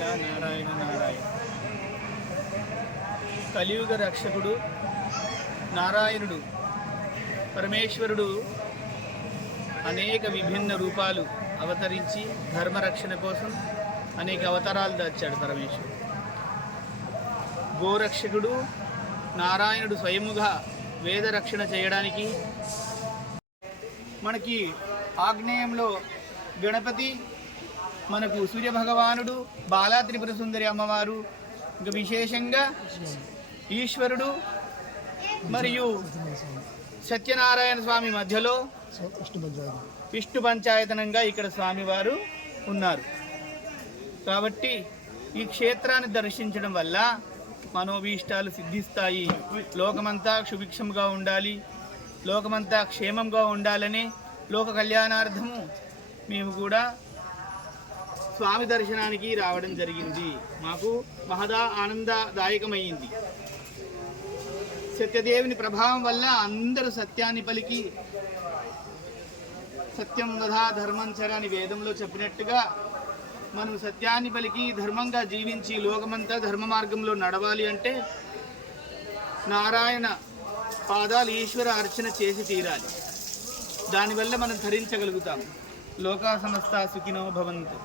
నారాయణ నారాయణ నారాయణ. కలియుగ రక్షకుడు నారాయణుడు పరమేశ్వరుడు అనేక విభిన్న రూపాలు అవతరించి ధర్మరక్షణ కోసం అనేక అవతారాలు దాచాడు పరమేశ్వరుడు. గోరక్షకుడు నారాయణుడు స్వయముగా వేద రక్షణ చేయడానికి, మనకి ఆగ్నేయంలో గణపతి, మనకు సూర్యభగవానుడు, బాలా త్రిపుర సుందరి అమ్మవారు, ఇంకా విశేషంగా ఈశ్వరుడు మరియు సత్యనారాయణ స్వామి మధ్యలో విష్ణు పంచాయతనంగా ఇక్కడ స్వామివారు ఉన్నారు. కాబట్టి ఈ క్షేత్రాన్ని దర్శించడం వల్ల మనోభీష్టాలు సిద్ధిస్తాయి. లోకమంతా సుభిక్షంగా ఉండాలి, లోకమంతా క్షేమంగా ఉండాలని లోక కళ్యాణార్థము మేము కూడా స్వామి దర్శనానికి రావడం జరిగింది. మాకు మహదా ఆనందదాయకమైంది. సత్యదేవుని ప్రభావం వల్ల అందరూ సత్యాన్ని పలికి, సత్యం వధా ధర్మం చర అని వేదంలో చెప్పినట్టుగా మనం సత్యాన్ని పలికి ధర్మంగా జీవించి లోకమంతా ధర్మ మార్గంలో నడవాలి అంటే నారాయణ పాదాలు ఈశ్వర అర్చన చేసి తీరాలి. దానివల్ల మనం ధరించగలుగుతాం. లోకా సమస్త సుఖినో భవంతు.